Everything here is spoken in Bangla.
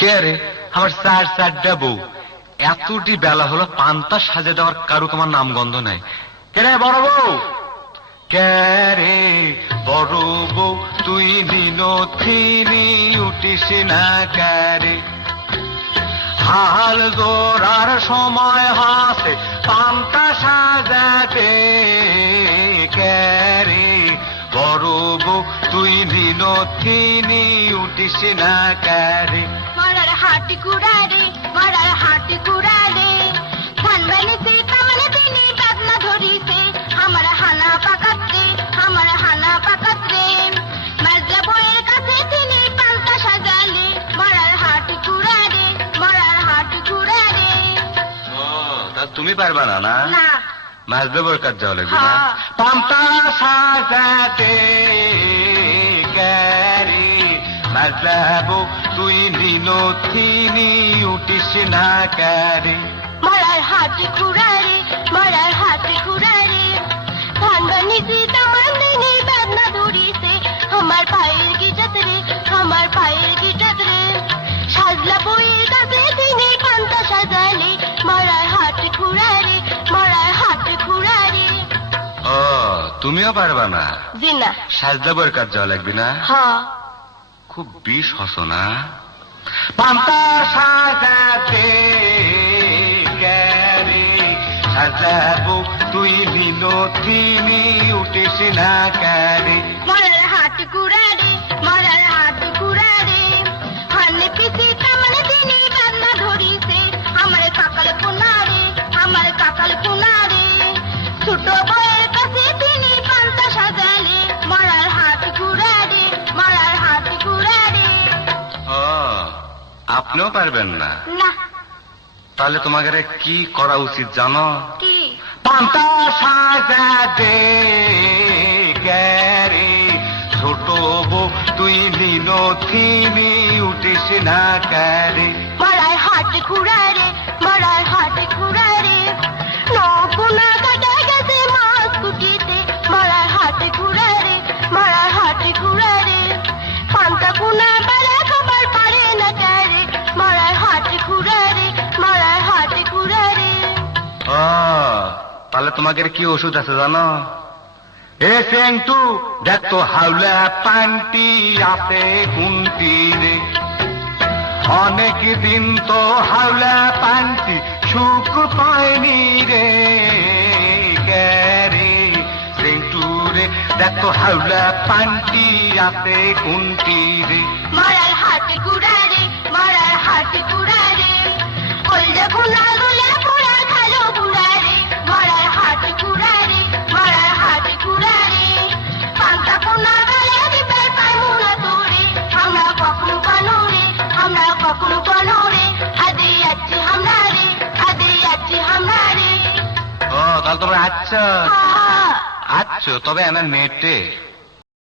কে রে? আমার চারটা বউ, এতটি বেলা হলো পান্তা সাজে দেওয়ার কারো তোমার নাম গন্ধ নাই। কে রে বড় বউ? কে রে বড় বউ? তুই দিনথিনি উঠিস না কারে? হাল জোড়ার সময় হাসে পান্তা সাজাতে। কে রে বড় বউ? তুই দিনথিনি উঠিস না কারে? মরার হাটি কুড়ারে, মরার হাটি কুড়ারে, ধান বানিতে তামানে তিনি বাদনা ধরিতে, আমার হানা পাকাতে, আমার হানা পাকাতে, মাজলা বইয়ের কাছে তিনি পান্তা সাজালে, মরার হাটি কুড়ারে, মরার হাটি কুড়ারে। তা তুমি পারবা না? না না, মাছ দেবর কাজ যাওয়া লাগবে না। পান্তা সাজাতে কে মাজলাবো তুই দিনথিনি উঠিস না কারে? মরার হাটি কুড়ারে, মরার হাটি কুড়ারে, ধান বানিতে তামান তিনি বাদনা ধরিতে, আমার পায়ের গিটাত রে, আমার পায়ের গিটাত রে, সাজলা বইয়ের কাছে তিনি পান্তা সাজালে, মরার হাটি কুড়ারে, মরার হাটি কুড়ারে। ও তুমিও পারবা না? জি না। সাজ দেবর কাজ যাওয়া লাগবে না? হ্যাঁ। খুব বিষ হসো না। পান্তা সাজাতে কে সাজাবো তুই দিনথিনি উঠিস না কারে? মরার হাটি কুড়ারে, মরার হাটি কুড়ারে, হানে পিছি তামানে তিনি বাদনা ধরিতে, আমার কাকাল কোনারে, আমার কাকাল কোনারে, ছোট বউয়ের কাছে তিনি পান্তা সাজালে, মরার হাটি কুড়ারে, মরার হাটি কুড়ারে। ও আপনিও পারবেন না? না। তাহলে তোমাকে কি করা উচিত জানো? কি? পান্তা সাজাতে কে ছোট বউ তুই দিনথিনি উঠিস না কারে? মরার হাটি কুড়ারে, মরার হাটি কুড়ারে, নকুনা কাটা গেছে মাছ কুটিতে, মরার হাটি কুড়ারে, মরার হাটি কুড়ারে, পান্তা কুনা বেলা খাবার পারে না কারে, মরার হাটি কুড়ারে, মরার হাটি কুড়ারে। ও তাহলে তোমাকে কি ওষুধ আছে জানো? এ সেন্টু দেখ তো হাওলা পান্তি আছে কুন্তি রে, অনেক দিন তো হাওলা পান্তি সুখ পায়নি রে। কে রে সেন্টু রে দেখ তো হাওলা পান্তি আছে কুন্তি রে? মরার হাটি কুড়ারে, মরার হাটি কুড়ারে, কইলে ভুনা গুলে পোড়া খালো বুড়ারে, মরার হাটি কুড়ারে, মরার হাটি কুড়ারে, পান্তা পোনা গালে দিবে পাই মুনা তোরে, আমরা কখনো কানুরে, আমরা কখনো কানুরে, আদি আছি আমরা রে, আদি আছি আমরা রে। ও তাহলে তোমরা আচ্ছা হা আচ্ছা তবে আমার নেটে